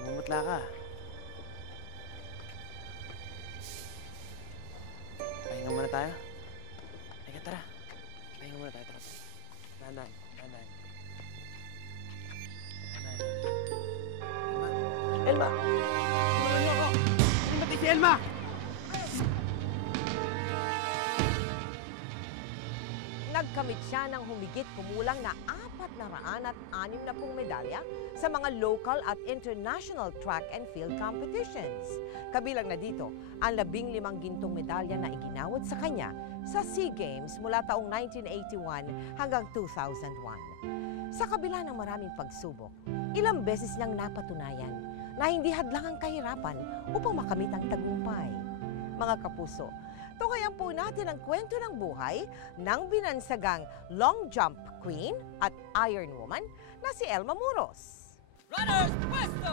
Namumutla ka. Pahinga muna tayo. Teka, tara. Pahinga muna tayo, tara. Dahan-dahan, dahan-dahan. Dahan-dahan. Elma! Tulungan niyo ako! Pati si Elma! Nagkamit siya ng humigit kumulang na 460 medalya sa mga local at international track and field competitions. Kabilang na dito ang 15 gintong medalya na iginawad sa kanya sa SEA Games mula taong 1981 hanggang 2001. Sa kabila ng maraming pagsubok, ilang beses niyang napatunayan na hindi hadlang ang kahirapan upang makamit ang tagumpay. Mga kapuso, tukayan po natin ang kwento ng buhay ng binansagang long jump queen at Iron Woman na si Elma Muros. Runners, puesto!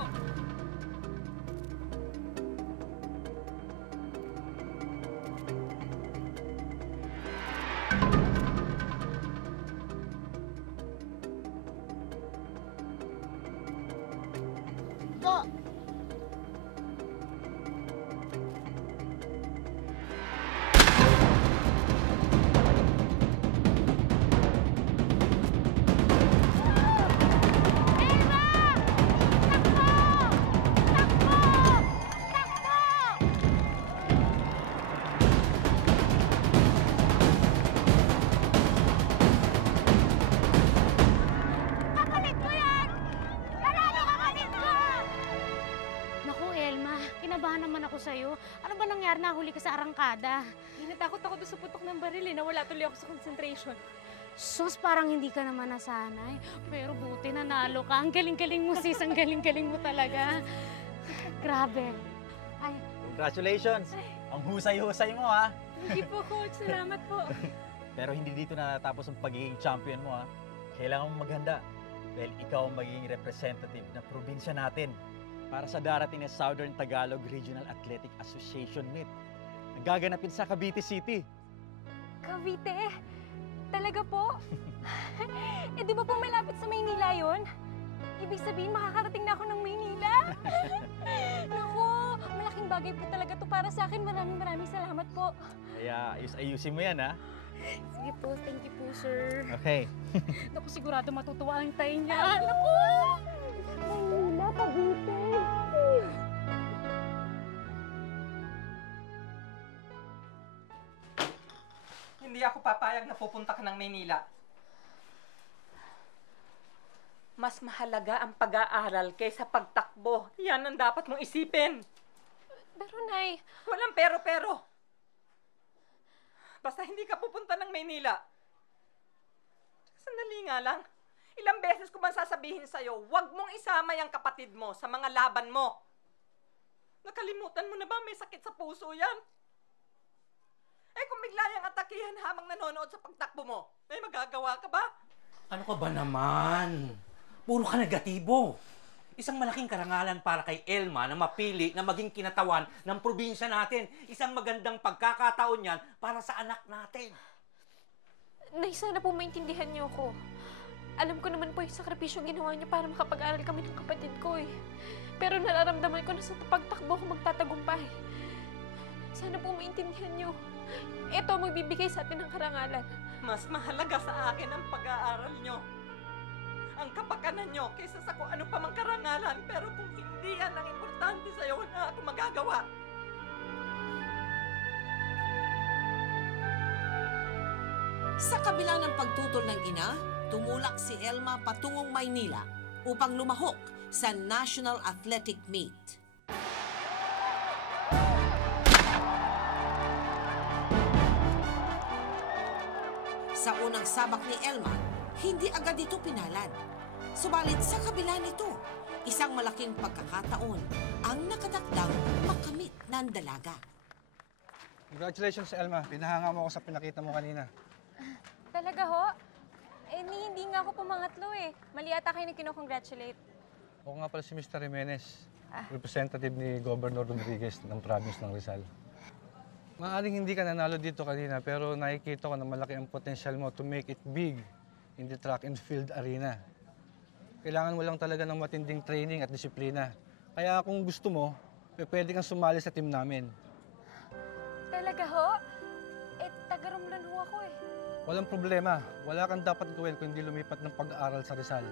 Go! Kinabahan naman ako sa'yo. Ano ba nangyari? Nahuli ka sa arangkada? Natakot ako doon sa putok ng baril eh. Nawala tuloy ako sa concentration. Sus, parang hindi ka naman nasanay. Pero buti nanalo ka. Ang galing-galing mo, sis. Ang galing-galing mo talaga. Grabe. Ay. Congratulations! Ang husay-husay mo, ha? Hindi po, coach. Salamat po. Pero hindi dito natapos ang pagiging champion mo, ha? Kailangan mong maghanda. Dahil ikaw ang magiging representative na probinsya natin para sa darating na Southern Tagalog Regional Athletic Association Meet. Nagaganapin sa Cavite City. Cavite? Talaga po? Eh, di ba po malapit sa Maynila yun? Ibig sabihin, makakarating na ako ng Maynila? Naku, malaking bagay po talaga to para sa akin. Maraming salamat po. Kaya ayusin mo yan, ha? Sige po, thank you po, sir. Okay. Naku, sigurado matutuwa ang tayo niya. Naku! Maynila, Cavite. Hindi ako papayag na pupunta ka ng Maynila. Mas mahalaga ang pag-aaral kaysa pagtakbo. Yan ang dapat mong isipin. Pero, Nay... Walang pero-pero. Basta hindi ka pupunta ng Maynila. Sandali nga lang. Ilang beses ko bang sasabihin sa'yo, huwag mong isama yung kapatid mo sa mga laban mo. Nakalimutan mo na ba may sakit sa puso yan? Eh kung bigla yung atakihan habang nanonood sa pagtakbo mo, may magagawa ka ba? Ano ka ba naman? Puro ka negatibo. Isang malaking karangalan para kay Elma na mapili na maging kinatawan ng probinsya natin. Isang magandang pagkakataon yan para sa anak natin. Nay, sana po maintindihan niyo ako. Alam ko naman po yung sakripisyong ginawa niyo para makapag-aral kami ng kapatid ko eh. Pero nararamdaman ko na sa pagtakbo ko magtatagumpay. Sana po maintindihan niyo. Ito ang magbibigay sa atin ng karangalan. Mas mahalaga sa akin ang pag-aaral nyo. Ang kapakanan nyo kaysa sa kung ano pa mang karangalan. Pero kung hindi yan ang importante sa'yo, wala ako magagawa. Sa kabila ng pagtutol ng ina, tumulak si Elma patungong Maynila upang lumahok sa National Athletic Meet. Sa unang sabak ni Elma, hindi agad ito pinalad. Subalit sa kabila nito, isang malaking pagkakataon ang nakatakdang makamit ng dalaga. Congratulations, Elma. Pinahanga mo ako sa pinakita mo kanina. Talaga ho? Eh, hindi nga ako pumangatlo eh. Mali ata kayo na kinocongratulate. Ako nga pala si Mr. Jimenez, representative ni Governor Rodriguez ng province ng Rizal. Maaaring hindi ka nanalo dito kanina, pero nakikita ko na malaki ang potensyal mo to make it big in the track and field arena. Kailangan mo lang talaga ng matinding training at disiplina Kaya kung gusto mo, pwede kang sumali sa team namin. Talaga ho? Eh, taga-Romblon ho ako eh. Walang problema. Wala kang dapat gawin kung hindi lumipat ng pag-aaral sa Rizal.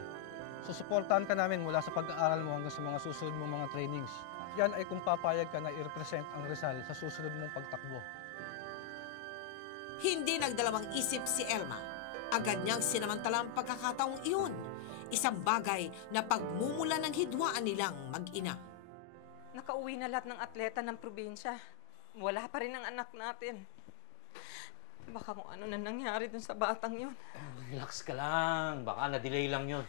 Susuportahan ka namin mula sa pag-aaral mo hanggang sa mga susunod mong mga trainings. Yan ay kung papayag ka na i-represent ang Rizal sa susunod mong pagtakbo. Hindi nagdalawang isip si Elma. Agad niyang sinamantala ang pagkakataong iyon. Isang bagay na pagmumula ng hidwaan nilang mag-ina. Nakauwi na lahat ng atleta ng probinsya. Wala pa rin ang anak natin. Baka kung ano na nangyari dun sa batang yun. Relax ka lang. Baka na-delay lang yun.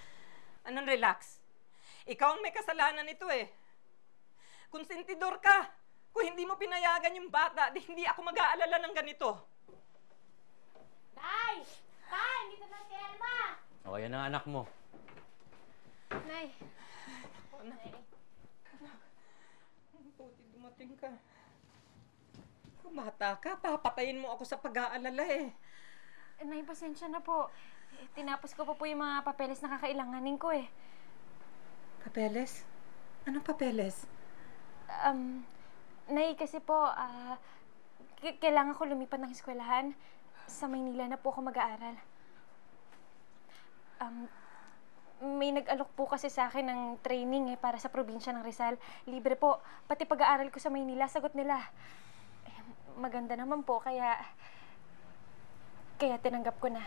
Anong relax? Ikaw ang may kasalanan nito eh. Konsentidor ka. Kung hindi mo pinayagan yung bata, di hindi ako mag-aalala ng ganito. Tay! Tay! Dito na si Elma! O, yan ang anak mo. Nay, Buti dumating ka. Kung bata ka, papatayin mo ako sa pag-aalala eh. Nay, pasensya na po. Tinapos ko pa po yung mga papeles na kakailanganin ko eh. Papeles? Anong papeles? Nay, kasi po, kailangan ko lumipat ng eskwelahan. Sa Maynila na po ako mag-aaral. May nag-alok po kasi sa akin ng training para sa probinsya ng Rizal. Libre po. Pati pag-aaral ko sa Maynila, sagot nila. Maganda naman po, kaya tinanggap ko na.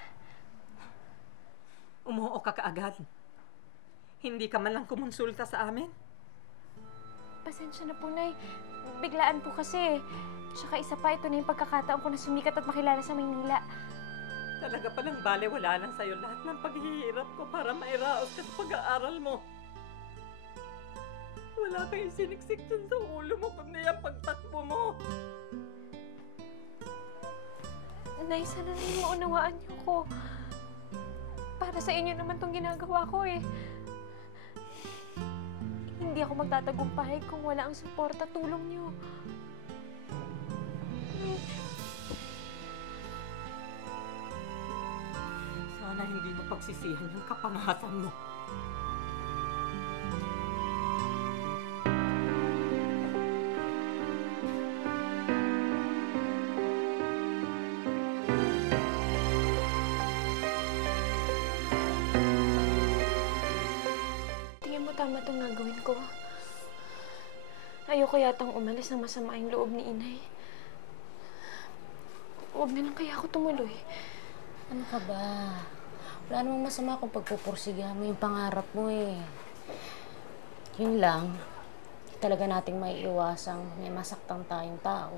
Umuo ka kaagad. Hindi ka man lang kumonsulta sa amin. Pasensya na po, Nay. Biglaan po kasi. Tsaka isa pa, ito na yung pagkakataon ko na sumikat at makilala sa Maynila. Talaga palang bale-wala lang sa'yo lahat ng paghihirap ko para mairaos ka sa pag-aaral mo. Wala kayong siniksik dun sa ulo mo kundi ang pagtakbo mo. Nay, sana na yung maunawaan niyo ko. Para sa inyo naman tong ginagawa ko eh. Hindi ako magtatagumpay kung wala ang suporta tulong niyo. Sana hindi mo pagsisihan yung kapangasan mo. Tingin mo tama itong gagawin ko. Ayoko yatang umalis ng masama yung loob ni Inay. Huwag na lang kaya ako tumuloy. Ano ka ba? Wala namang masama kung pagpupursigihan mo yung pangarap mo eh. Yun lang, talaga nating maiiwasang may masaktang tayong tao.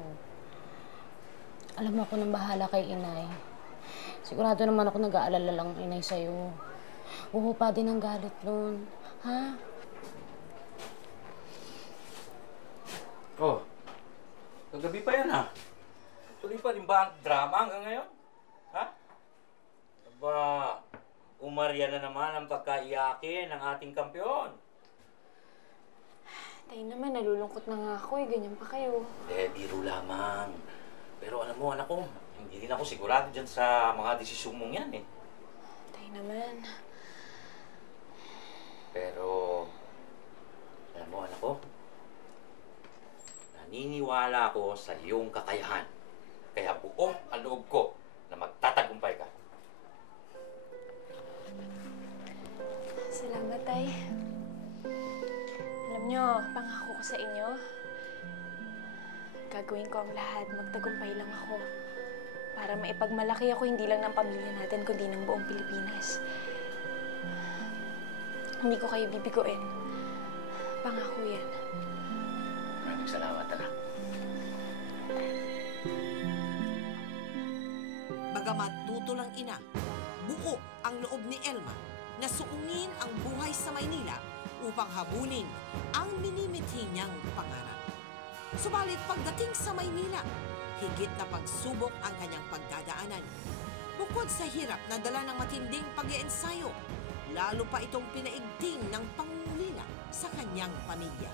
Alam mo, ako nang bahala kay Inay. Sigurado naman ako nag-aalala lang Inay sa'yo. Uhupa din ang galit nun. Ha? Oh, kagabi pa yan ha. Tuloy pa rin ba ang drama hanggang ngayon? Ha? Aba, umarya na naman ang pagkaiyakin ng ating kampiyon. Tayo naman, nalulungkot na nga ako eh. Ganyan pa kayo. Biro lamang. Pero alam mo, anak ko, hindi rin ako sigurado dyan sa mga desisyon mong yan eh. Tayo naman. Pero, alam mo, anak ko, naniniwala ako sa iyong kakayahan. Kaya buo ang loob ko na magtatagumpay ka. Salamat, Tay. Alam nyo, pangako ko sa inyo, gagawin ko ang lahat, magtagumpay lang ako. Para maipagmalaki ako hindi lang ng pamilya natin, kundi ng buong Pilipinas. Hindi ko kayo bibiguin. Pangako yan. Maraming salamat, anak. Bagamat tutulang ina, buo ang loob ni Elma na suungin ang buhay sa Maynila upang habulin ang minimithi niyang pangarap. Subalit pagdating sa Maynila, higit na pagsubok ang kanyang pagdadaanan. Bukod sa hirap na dala ng matinding pag-iensayo, lalo pa itong pinaigting ng pangungulila sa kanyang pamilya.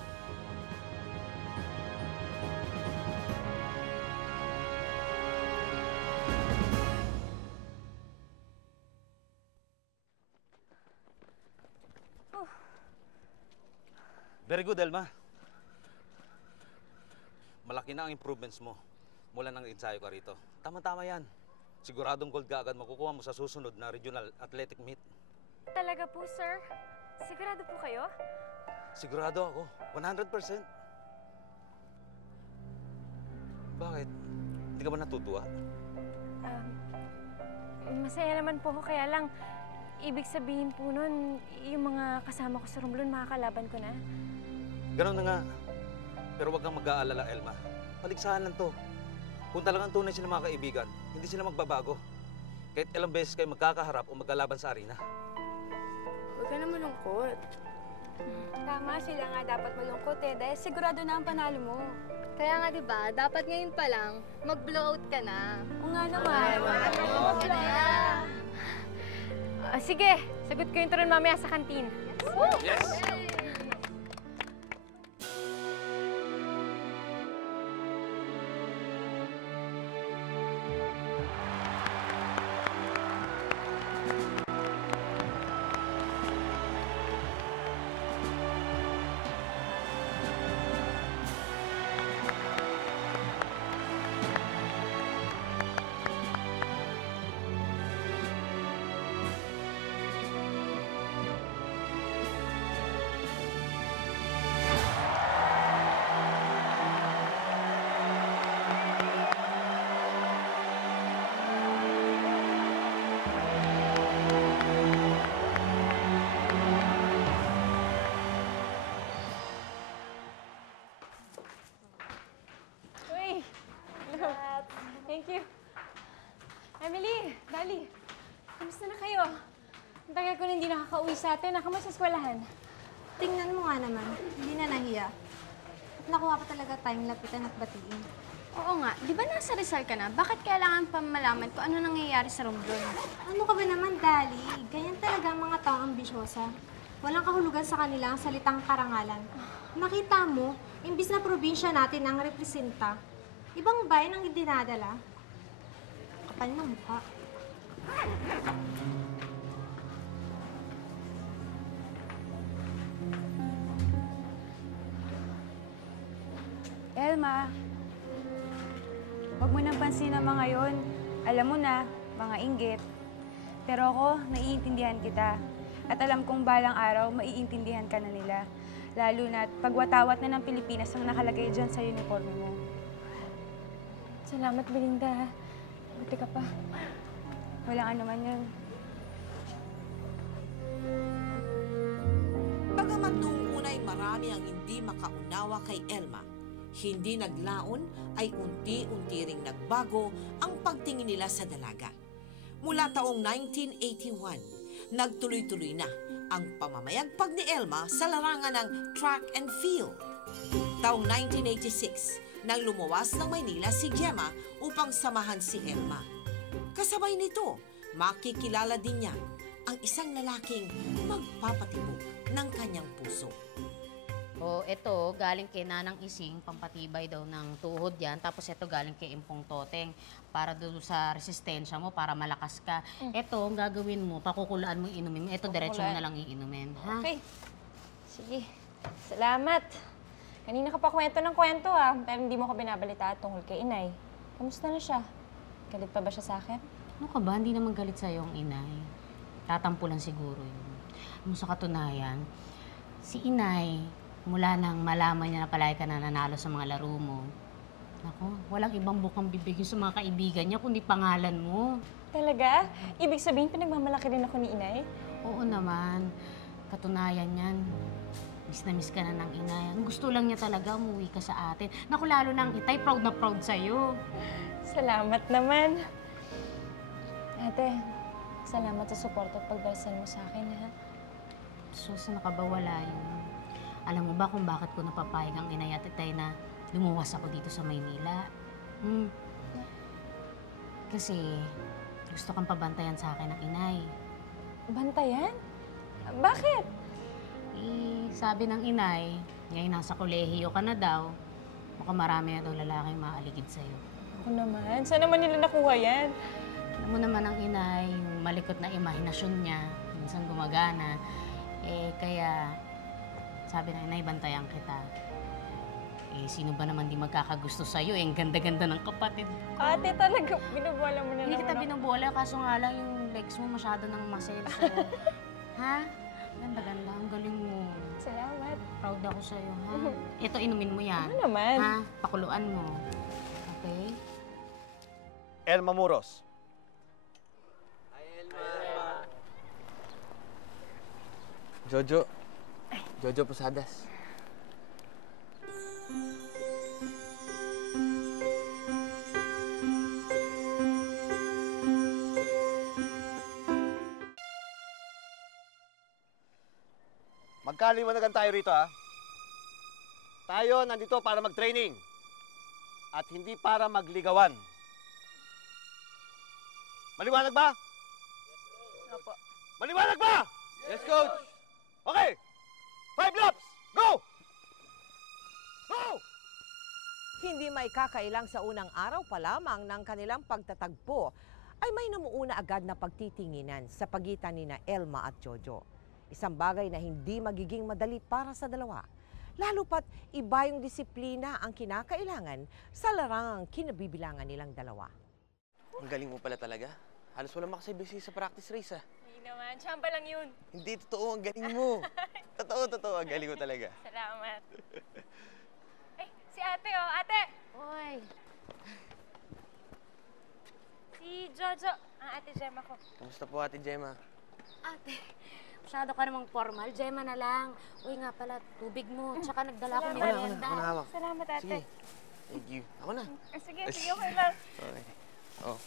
Very good, Elma. malaki na ang improvements mo mula nang ensayo ka rito. Tama-tama yan. Siguradong gold ka agad makukuha mo sa susunod na regional athletic meet. Talaga po, sir? Sigurado po kayo? Sigurado ako. 100%. Bakit? Hindi ka ba natutuwa? Masaya naman po ako, kaya lang, ibig sabihin po nun, yung mga kasama ko sa Romblon, makakalaban ko na. Ganun na nga. Pero huwag kang mag-aalala, Elma. Paligsahan lang to. Kung talagang tunay sila mga kaibigan, hindi sila magbabago. Kahit ilang beses kayo magkakaharap o magkalaban sa arena. Huwag ka na malungkot. Tama, sila nga dapat malungkot dahil sigurado na ang panalo mo. Kaya nga diba, dapat ngayon pa lang, mag-blowout ka na. Oo nga naman. Mag-blowout ka na. Sige, sagot ko yung turon mamaya sa kantin. Yes! Uy! Thank you. Emily, Dali, kamusta na kayo? Ang tagal ko na hindi nakaka-uwi sa atin. Nakamusta sa eskwelahan? Tingnan mo nga naman, hindi na nahiya. At nakuha pa talaga tayong lapitan at batiin. Oo nga, di ba nasa Rizal ka na? Bakit kailangan pa malaman kung ano nangyayari sa Romblon? Ano ka ba naman, Dali? Ganyan talaga ang mga taong ambisyosa. Walang kahulugan sa kanila ang salitang karangalan. Nakita mo, imbis na probinsya natin ang representa, ibang bayan ang dinadala. Kapal ng mukha. Elma, huwag mo nang pansin ang mga yon. Alam mo na, mga inggit. Pero ako, naiintindihan kita. At alam kong balang araw, maiintindihan ka na nila. Lalo na't pagwatawat na ng Pilipinas ang nakalagay dyan sa uniforme mo. Salamat, Belinda. Buti ka pa. Walang anuman yun. Bagamat noong una'y marami ang hindi makaunawa kay Elma, hindi naglaon ay unti-unti ring nagbago ang pagtingin nila sa dalaga. Mula taong 1981, nagtuloy-tuloy na ang pamamayagpag ni Elma sa larangan ng track and field. Taong 1986, nang lumuwas ng Maynila si Gemma upang samahan si Elma. Kasabay nito, makikilala din niya ang isang lalaking magpapatibok ng kanyang puso. O, eto, galing kay Nanang Ising, pampatibay daw ng tuhod yan. Tapos eto, galing kay Impong Toteng, para doon sa resistensya mo, para malakas ka. Eto, ang gagawin mo, pakukulaan mo inumin mo. Eto, diretso mo na lang iinumin. Ha? Okay. Sige. Salamat. Kanina ka pa kwento ng kwento pero hindi mo ko binabalitaan tungkol kay Inay. Kamusta na siya? Galit pa ba siya sa akin? Ano ka ba? Hindi naman galit sa'yo ang inay. Tatampo lang siguro yun. Ano sa katunayan, si Inay, mula nang malaman niya na palagi ka na nanalo sa mga laro mo, naku, walang ibang bukang bibig sa mga kaibigan niya kundi pangalan mo. Talaga? Ibig sabihin, pinagmamalaki rin ako ni Inay? Oo naman. Katunayan yan. Miss na miss ka na ng inay. Ang gusto lang niya talaga, umuwi ka sa atin. Naku, lalo na ang itay, proud na proud sa'yo. Salamat naman. Ate, salamat sa support at pagdarasal mo sa akin, ha? Sus, nakabawala yun. Alam mo ba kung bakit ko napapayag ang inay at itay na lumuwas ako dito sa Maynila? Kasi gusto kang pabantayan sa akin ng inay. Bantayan? Bakit? Sabi ng inay, ngayon nasa kolehiyo ka na daw, mukhang marami na daw lalaking maaligid sa'yo. Ako naman. Saan naman nila nakuha yan? Alam mo naman ang inay, yung malikot na imahinasyon niya, minsan gumagana. Kaya sabi ng inay, bantayan kita. Eh, sino ba naman di magkakagusto sa'yo? Eh, ang ganda-ganda ng kapatid ko. Ate, talaga, binubola mo na Hindi naman kita ako. binubola, kaso nga lang yung legs mo masyado nang muscle sa'yo. Ha? Ganda-ganda, ang galing mo. Salamat. Proud ako sa'yo, ha? Ito, inumin mo yan. Ano naman? Ha? Pakuluan mo. Okay? Elma Muros. Jojo. Jojo Posadas. Magkaliwanagan tayo rito, ha? Tayo nandito para mag-training. At hindi para magligawan. Maliwanag ba? Opo. Maliwanag ba? Yes, Coach! Okay! 5 laps! Go! Go! Hindi may kakailang sa unang araw pa lamang ng kanilang pagtatagpo ay may namuuna agad na pagtitinginan sa pagitan ni na Elma at Jojo. Isang bagay na hindi magiging madali para sa dalawa. Lalo pat iba yung disiplina ang kinakailangan sa larangang kinabibilangan nilang dalawa. Ang galing mo pala talaga. Halos wala makasabisi sa practice race, ah. Hindi naman, tsamba lang yun. Hindi, totoo. Ang galing mo. Totoo. Ang galing mo talaga. Salamat. Eh, si ate oh, ate! Hoy! Si Jojo, ang ate Gemma ko. Kamusta po, Ate Gemma? Ate, masyado ka namang formal. Gemma na lang. Uy nga pala, tubig mo. Tsaka nagdala ko ni Ako na, merienda. ako na hawak. Salamat, ate. Sige. Thank you. Ako na. Sige, okay lang. Okay. Oh.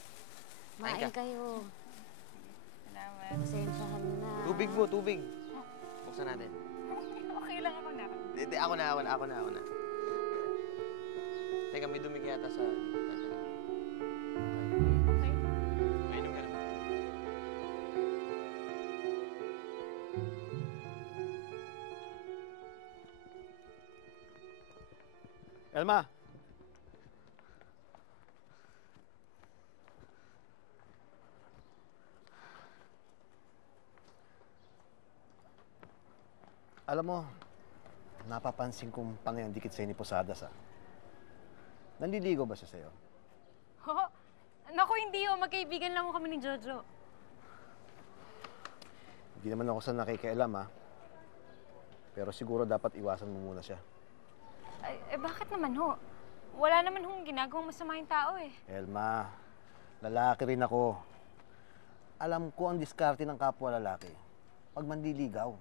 Main Kain ka. kayo. Salamat. Pasensyahan na. Tubig mo, tubig. Buksan natin. Okay lang ako na. Hindi, ako na. Teka, may dumi yata sa... Okay. Mainom ka naman. Elma! Alam mo, napapansin kong panay ang dikit sa'yo ni Posadas, ah. Nanliligaw ba siya sa'yo? Ho? Naku, hindi oh. Magkaibigan lang mo kami ni Jojo. Hindi naman ako sa nakikialam, ah. Pero siguro dapat iwasan mo muna siya. Eh, bakit naman ho? Wala naman hong ginagawang masama yung tao eh. Elma, lalaki rin ako. Alam ko ang diskarte ng kapwa lalaki pag manliligaw.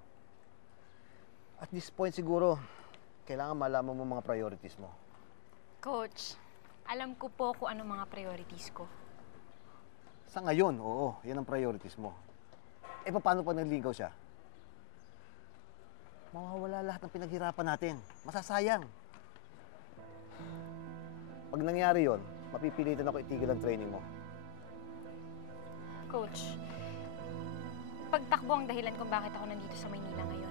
At this point siguro, kailangan malaman mo mga priorities mo. Coach, alam ko po kung ano mga priorities ko. Sa ngayon, oo, yan ang priorities mo. Eh, paano pag nagligaw siya? Mawawala lahat ng pinaghirapan natin. Masasayang. Pag nangyari yon, mapipilitan ako itigil ang training mo. Coach, pagtakbo ang dahilan kung bakit ako nandito sa Maynila ngayon.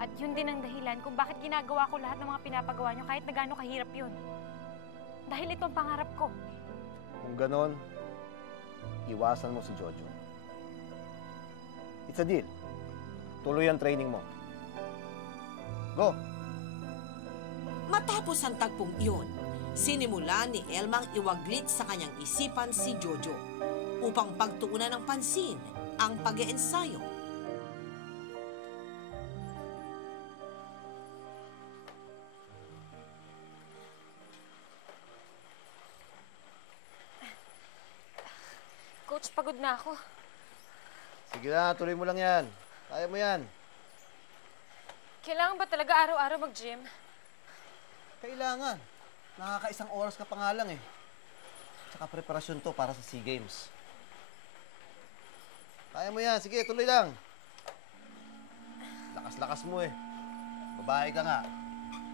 At yun din ang dahilan kung bakit ginagawa ko lahat ng mga pinapagawa nyo kahit na gaano kahirap yun. Dahil ito ang pangarap ko. Kung ganon, iwasan mo si Jojo. It's a deal. Tuloy ang training mo. Go! Matapos ang tagpong iyon, sinimula ni Elmang iwaglit sa kanyang isipan si Jojo upang pagtuunan ng pansin ang pag-iensayo. Coach, pagod na ako. Sige na, tuloy mo lang yan. Kaya mo yan. Kailangan ba talaga araw-araw mag-gym? Kailangan. Nakakaisang oras ka pa nga lang eh. Tsaka preparasyon to para sa SEA Games. Kaya mo yan. Sige, tuloy lang. Lakas-lakas mo eh. Babae ka nga.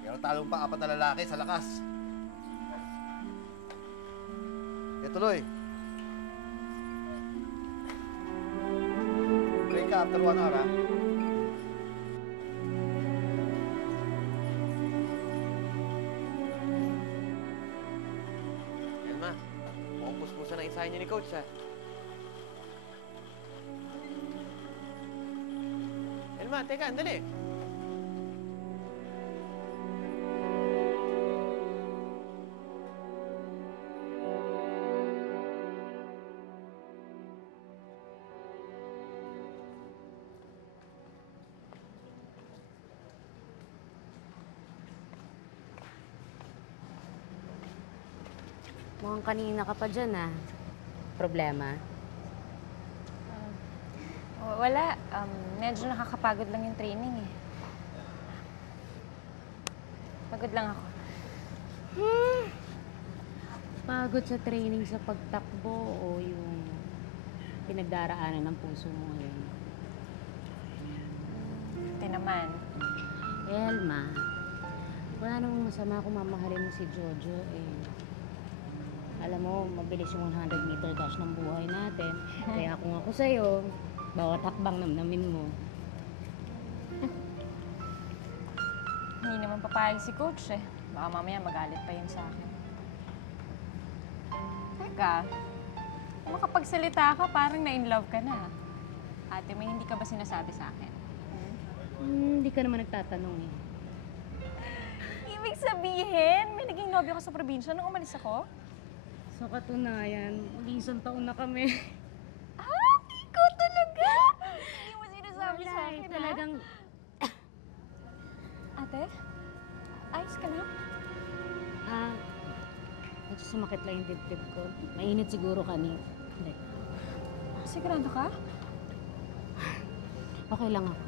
Pero talong pa 4 na lalaki sa lakas. Sige, tuloy. Break ka after 1 hour, ha? Elma, mukhang puspusan ang ensayo niyo ni Coach, ha? Elma, teka, andali. Mukhang kanina ka pa dyan, ah. Problema? Wala. Medyo nakakapagod lang yung training eh. Pagod lang ako. Pagod sa training sa pagtakbo o yung pinagdaraanan ng puso mo ngayon? Hindi naman. Elma, wala namang masama kung mamahalin mo si Jojo eh. Alam mo, mabilis yung 100-meter dash ng buhay natin. Kaya kung ako sa'yo, bawat hakbang namnamin mo. Hindi naman papayag si Coach eh. Baka mamaya magalit pa yun sa akin. Teka, kung makapagsalita ka, parang na-in-love ka na. Ate, may hindi ka ba sinasabi sa akin? Hindi ka naman nagtatanong eh. Ibig sabihin, may naging nobyo ka sa probinsya nung umalis ako? Sa katunayan, mag-isang taon na kami. Ikaw talaga? Hindi mo sinasabi sa akin, ha? Talagang... Ate? Ayos ka na? Medyo sumakit lang yung dibdib ko. Mainit siguro kanina. Hindi. Sigurado ka? Okay lang ako.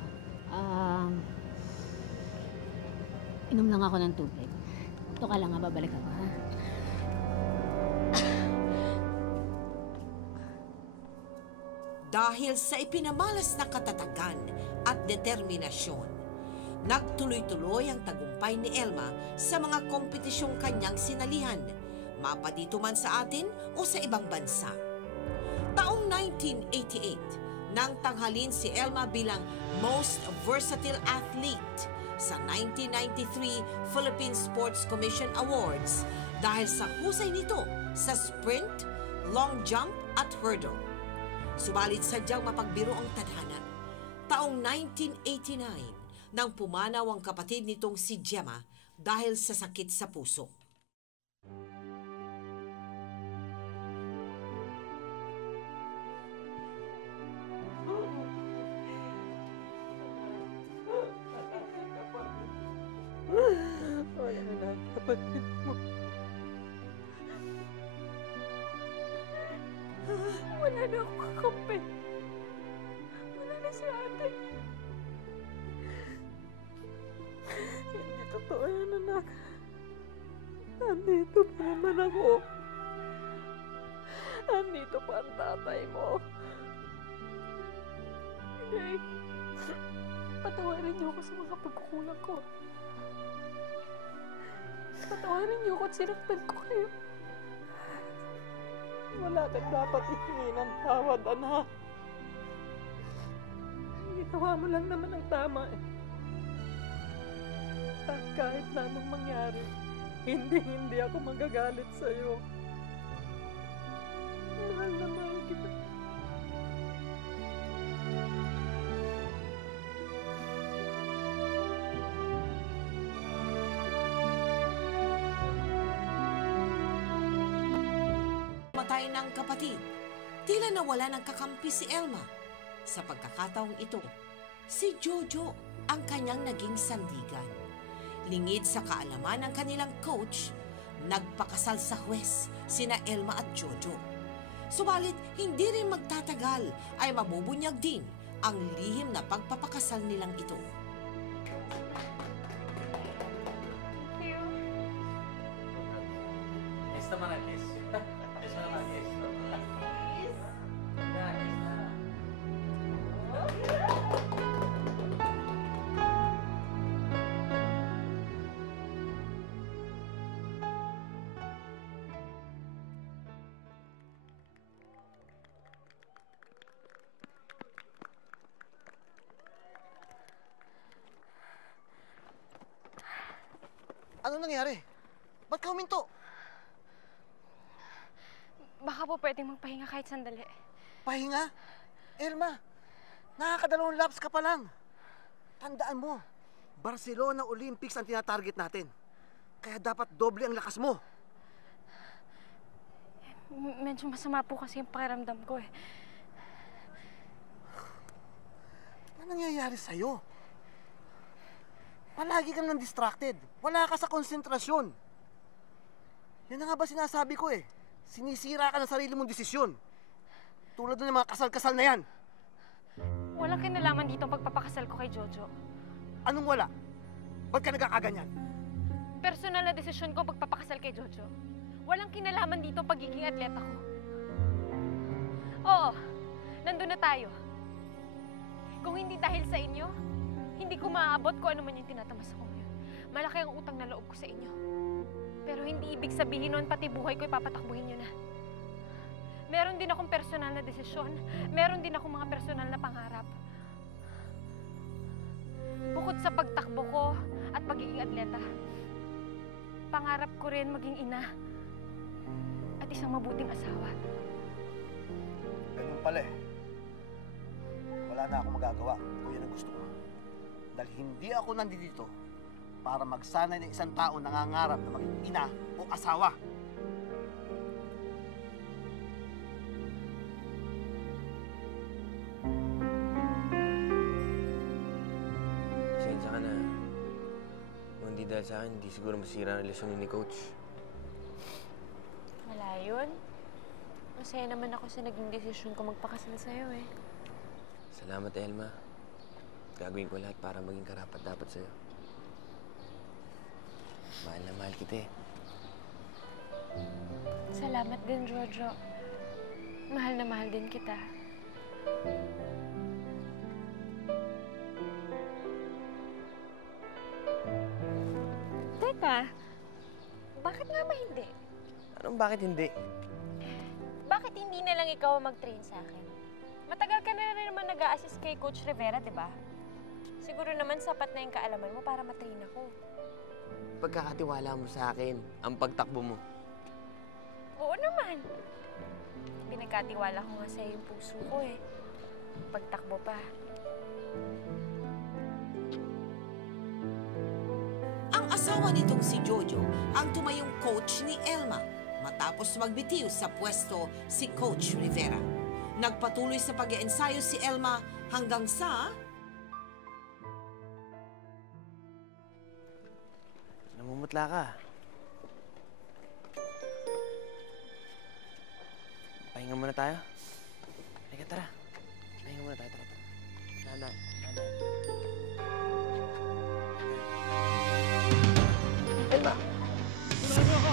Inom lang ako ng tubig. Ito ka lang, babalik ako, ha? Dahil sa ipinamalas na katatagan at determinasyon, nagtuloy-tuloy ang tagumpay ni Elma sa mga kompetisyong kanyang sinalihan, mapadito man sa atin o sa ibang bansa. Taong 1988, nang tanghalin si Elma bilang Most Versatile Athlete sa 1993 Philippine Sports Commission Awards dahil sa husay nito sa sprint, long jump at hurdle. Subalit sadyang mapagbiro ang tadhana. Taong 1989, nang pumanaw ang kapatid nitong si Gemma dahil sa sakit sa puso. Wala na ang kapatid mo. Wala na akong kakampi. Wala na si ate. Hindi totoo yan, anak. Nandito pa naman ako. Nandito pa ang tatay mo. Nay, patawarin niyo ako sa mga pagkukulang ko. Patawarin niyo ako at sinaktan ko kayo. Wala kang dapat ihingi ng tawad, anak. Ginawa mo lang naman ang tama eh. At kahit na anong mangyari, hindi ako magagalit sa'yo. Mahal na mahal kita. Matay ng kapatid, tila nawala ng kakampi si Elma. Sa pagkakataong ito, si Jojo ang kanyang naging sandigan. Lingid sa kaalaman ng kanilang coach, nagpakasal sa huwes sina Elma at Jojo. Subalit, hindi rin magtatagal ay mabubunyag din ang lihim na pagpapakasal nilang ito. Kiss naman ang kiss. Kiss mo naman, kiss. Ano nangyari? Ba't ka huminto? Baka po pwedeng magpahinga kahit sandali. Pahinga? Elma, nakakadalawang laps ka pa lang. Tandaan mo, Barcelona Olympics ang tinatarget natin. Kaya dapat doble ang lakas mo. Medyo masama po kasi yung pakiramdam ko eh. Ano nangyayari sa'yo? Palagi kang distracted. Wala ka sa konsentrasyon. Yan na nga ba sinasabi ko eh. Sinisira ka ng sarili mong desisyon. Tulad ng mga kasal-kasal na yan. Walang kinalaman dito ang pagpapakasal ko kay Jojo. Anong wala? Ba't ka nagkakaganyan? Personal na desisyon ko ang pagpapakasal kay Jojo. Walang kinalaman dito ang pagiging atleta ko. Oo, nandun na tayo. Kung hindi dahil sa inyo, hindi ko maaabot kung ano man yung tinatamas ko ngayon. Malaki ang utang na loob ko sa inyo. Pero hindi ibig sabihin noon pati buhay ko ipapatakbuhin nyo na. Meron din akong personal na desisyon. Meron din akong mga personal na pangarap. Bukod sa pagtakbo ko at pagiging atleta, pangarap ko rin maging ina at isang mabuting asawa. Ganun pala eh. Wala na akong magagawa kung yan ang gusto ko. Dahil hindi ako nandito para magsanay ng isang tao nangangarap na maging ina o asawa. Pasensya ka na. Kung hindi dahil sa akin, hindi siguro masira ang relasyon ni Coach. Wala yun. Masaya naman ako sa naging desisyon ko magpakasal sa'yo eh. Salamat, Elma. Gagawin ko lahat para maging karapat-dapat sa'yo. Mahal na mahal kita eh. Salamat din, Jojo. Mahal na mahal din kita. Teka, bakit nga ba hindi? Anong bakit hindi? Bakit hindi na lang ikaw mag-train sa akin? Matagal ka na rin naman nag-a-assist kay Coach Rivera, di ba? Siguro naman sapat na yung kaalaman mo para matrain ako. Pagkakatiwala mo sa akin, ang pagtakbo mo. Oo naman. Pinagkatiwala ko nga sa'yo yung puso ko eh. Pagtakbo pa. Ang asawa nitong si Jojo ang tumayong coach ni Elma matapos magbitiw sa pwesto si Coach Rivera. Nagpatuloy sa pag-iensayo si Elma hanggang sa Namumutla ka. Pahinga muna tayo. Teka, tara. Pahinga muna tayo, tara. Dahan-dahan. Elma! Tulungan ako!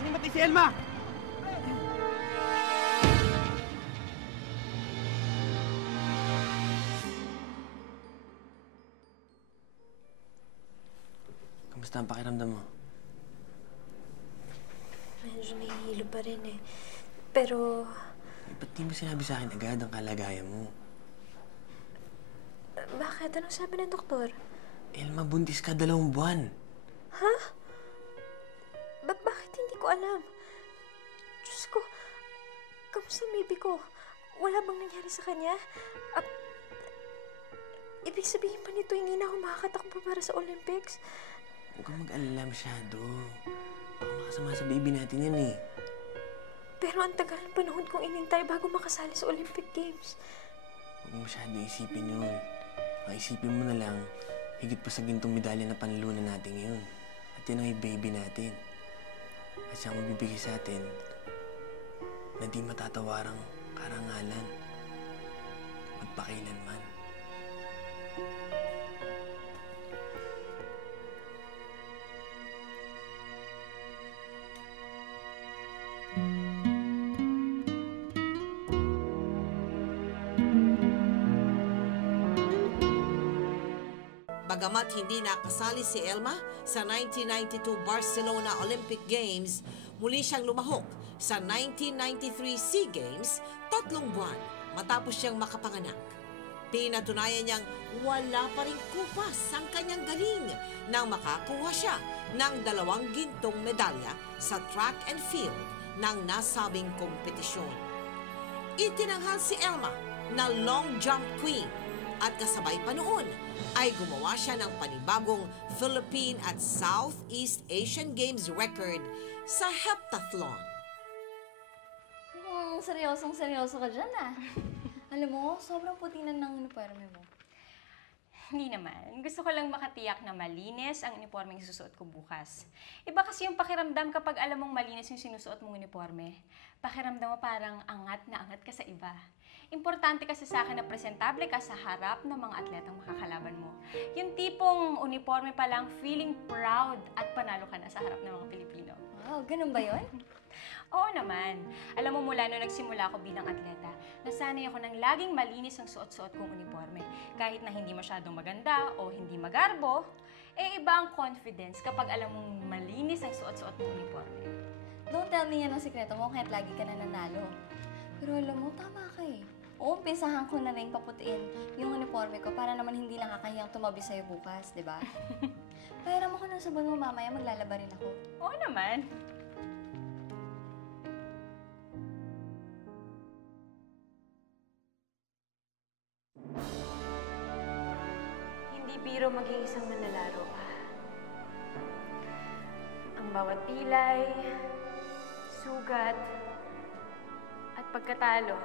Hinimatay si Elma! Kamusta ang pakiramdam mo? Medyo nahihilo pa rin eh. Pero... Ba't di mo sinabi sa akin agad ang kalagayan mo? Bakit? Anong sabi ng doktor? Elma, buntis ka 2 buwan. Ha? Bakit hindi ko alam? Diyos ko, kamusta ang baby ko? Wala bang nangyari sa kanya? Ibig sabihin pa nito, hindi na ako makakatakbo para sa Olympics? Huwag kang mag-alala masyado. Baka makasama sa baby natin yan eh. Pero ang tagal ng panahon kong inintay bago makasali sa Olympic Games. Huwag mo masyado isipin yun. Maisipin mo na lang, higit pa sa gintong medalya na panlunan natin ngayon. At yan ang baby natin. At siya ang magbibigay sa atin na di matatawarang karangalan. Magpakailanman. Bagamat hindi nakasali si Elma sa 1992 Barcelona Olympic Games, muli siyang lumahok sa 1993 SEA Games 3 buwan matapos siyang makapanganak. Pinatunayan niyang wala pa ring kupas ang kanyang galing nang makakuha siya ng 2 gintong medalya sa track and field ng nasabing kompetisyon. Itinanghal si Elma na long jump queen at kasabay pa noon ay gumawa siya ng panibagong Philippine at Southeast Asian Games record sa heptathlon. Seryosong-seryoso ka dyan ah. Alam mo, sobrang puti na ng uniforme mo. Hindi naman. Gusto ko lang makatiyak na malinis ang uniformeng susuot ko bukas. Iba kasi yung pakiramdam kapag alam mong malinis yung sinusuot mong uniforme. Pakiramdam mo parang angat na angat ka sa iba. Importante kasi sa akin na presentable ka sa harap ng mga atletang makakalaban mo. Yung tipong uniforme pa lang, feeling proud at panalo ka na sa harap ng mga Pilipino. Wow, ganun ba yun? Oo naman. Alam mo, mula nung nagsimula ako bilang atleta, nasanay ako ng laging malinis ang suot-suot kong uniforme. Kahit na hindi masyadong maganda o hindi magarbo, iba ang confidence kapag alam mong malinis ang suot-suot mong uniforme. Don't tell me yan ang sikreto mo kahit lagi ka na nanalo. Pero alam mo, tama ka eh. Uumpisahan ko na rin paputiin yung uniforme ko para naman hindi nakakahiyang tumabi sa'yo bukas, di ba? Pahiram ako ng sabon mo mamaya, maglalaba rin ako. Oo naman. Hindi biro maging isang manlalaro. Ang bawat pilay, sugat, at pagkatalo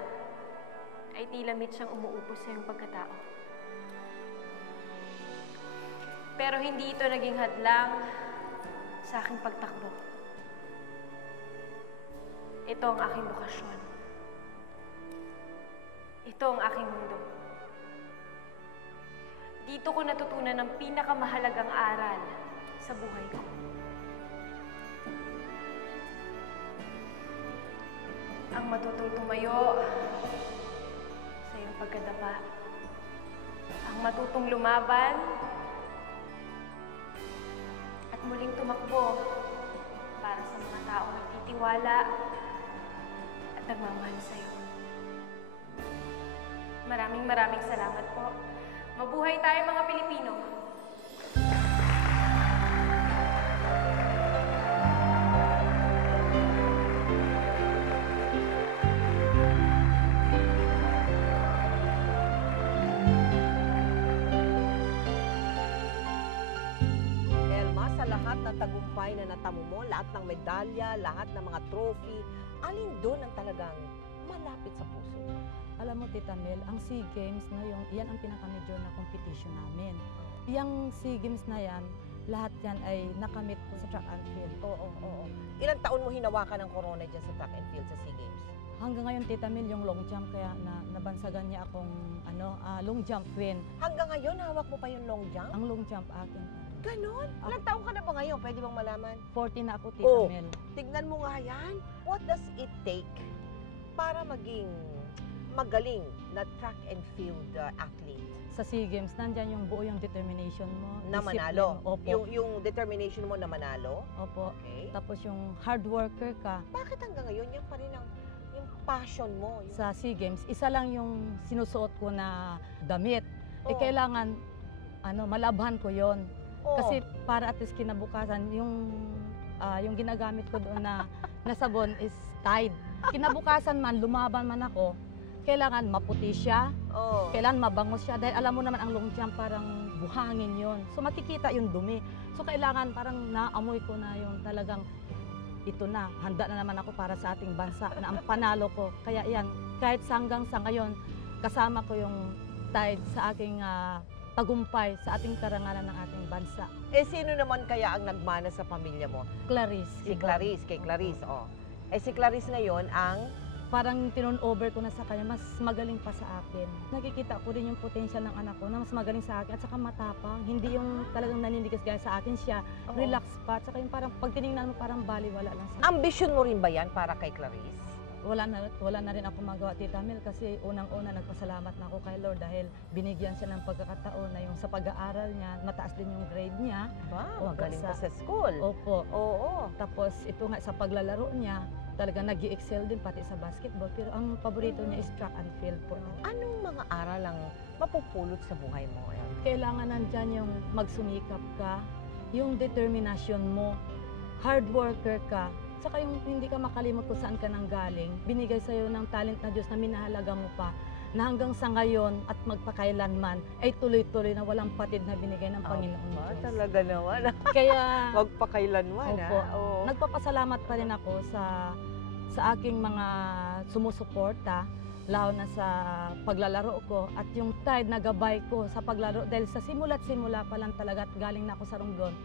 ay tila mitsang umuubos sa iyong pagkatao. Pero hindi ito naging hadlang sa aking pagtakbo. Ito ang aking lokasyon. Ito ang aking mundo. Dito ko natutunan ang pinakamahalagang aral sa buhay ko. Ang matutong tumayo sa iyong pagkadapa. Ang matutong lumaban at muling tumakbo para sa mga taong nagtitiwala at nagmamahal sa iyo. Maraming salamat po. Mabuhay tayo mga Pilipino! Elma, sa lahat ng tagumpay na natamo mo, lahat ng medalya, lahat ng mga trophy, alin doon ang talagang malapit sa puso? Alam mo, Tita Mel, ang SEA Games na yan ang pinaka-major na competition namin. Yung SEA Games na yan, lahat yan ay nakamit ko sa track and field. Oo. Ilang taon mo hinawakan ng corona dyan sa track and field sa SEA Games? Hanggang ngayon, Tita Mel, yung long jump, kaya nabansagan niya akong long jump queen. Hanggang ngayon, hawak mo pa yung long jump? Ang long jump akin. Ganon? Ilang taon ka na ba ngayon? Pwede bang malaman? 40 na ako, Tita Mel. Tignan mo nga yan. What does it take para maging magaling na track and field athlete? Sa SEA Games, nandyan yung buo yung determination mo. Na manalo? Opo. Yung determination mo na manalo? Opo. Okay. Tapos yung hard worker ka. Bakit hanggang ngayon yan pa rin yung passion mo? Sa SEA Games, isa lang yung sinusuot ko na damit. Kailangan malabhan ko yon. Kasi para at least kinabukasan, yung ginagamit ko doon na sabon is Tide. Kinabukasan man, lumaban man ako, kailangan maputi siya, kailangan mabangos siya. Dahil alam mo naman, ang long jump parang buhangin yon. So makikita yung dumi. So kailangan parang naamoy ko na yung talagang ito na, handa na naman ako para sa ating bansa na ang panalo ko. Kaya yan, kahit hanggang sa ngayon, kasama ko yung Tide sa aking tagumpay sa ating karangalan ng ating bansa. Sino naman kaya ang nagmana sa pamilya mo? Clarice. Si Clarice, kay Clarice, si Clarice ngayon ang parang tinon-over ko na sa kanya, mas magaling pa sa akin. Nakikita ko rin yung potential ng anak ko na mas magaling sa akin at saka matapang. Hindi yung talagang naninigas gaya sa akin siya. Relax pa. At saka yung parang pag tinignan mo parang baliwala lang sa akin. Ambisyon mo rin ba yan para kay Clarice? Wala na rin ako magawa, Tita Mel, kasi unang-una nagpasalamat na ako kay Lord dahil binigyan siya ng pagkakataon na yung sa pag-aaral niya, mataas din yung grade niya. Wow, magaling pa sa school. Opo. Oo. Tapos ito nga sa paglalaro niya, talaga nag-i-excel din pati sa basketball. Pero ang paborito niya is track and field po. Anong mga aral ang mapupulot sa buhay mo? Kailangan nandyan yung magsumikap ka, yung determinasyon mo, hard worker ka, saka yung hindi ka makalimot kung saan ka nang galing. Binigay sa'yo ng talent na Diyos na minahalaga mo pa, na hanggang sa ngayon at magpakailanman ay tuloy-tuloy na walang patid na binigay ng Panginoon Diyos. Talaga naman. Kaya magpakailanman. Nagpapasalamat pa rin ako sa aking mga sumusuporta, lalo na sa paglalaro ko at yung pride na gabay ko sa paglaro dahil sa simula't simula pa lang talaga at galing na ako sa Romblon,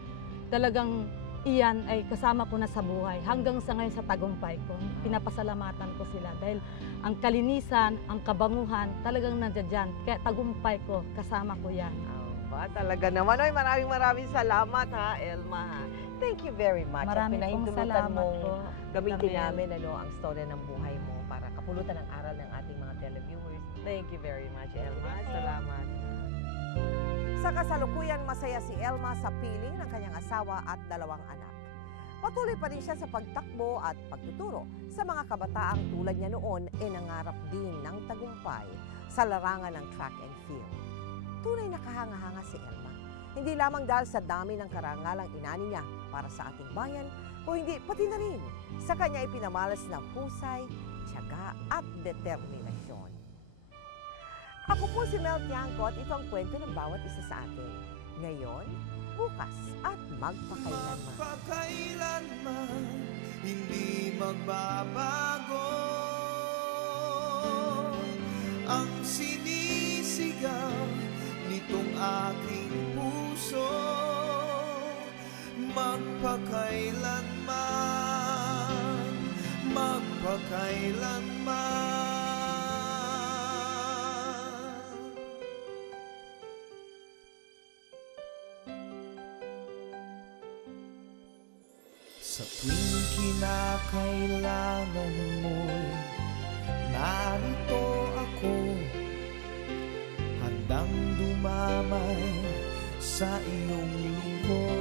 talagang iyan ay kasama ko na sa buhay hanggang sa ngayon sa tagumpay ko. Pinapasalamatan ko sila dahil ang kalinisan, ang kabanguhan talagang nandiyan dyan. Kaya tagumpay ko, kasama ko yan. Talaga naman. Ay, maraming salamat ha, Elma. Ha? Thank you very much. Maraming pong salamat po. Gamitin Gabriel. namin ang storya ng buhay mo para kapulutan ang aral ng ating mga televiewers. Thank you very much, Elma. Salamat. Sa kasalukuyan, masaya si Elma sa piling ng kanyang asawa at 2 anak. Patuloy pa rin siya sa pagtakbo at pagtuturo sa mga kabataang tulad niya noon nangarap din ng tagumpay sa larangan ng track and field. Tunay na kahanga-hanga si Elma. Hindi lamang dahil sa dami ng karangalang inani niya para sa ating bayan, o hindi, pati na rin sa kanya ipinamalas na husay, tiyaga at determinasyon. Ako po si Mel Tiangco at ito ang kwento ng bawat isa sa atin. Ngayon, bukas at magpakailanman. Magpakailanman, hindi magbabago ang sinisigaw nitong aking puso. Magpakailanman, magpakailanman. Sa tuwing kinakailangan mo'y narito ako, handang dumamay sa iyong lingkod.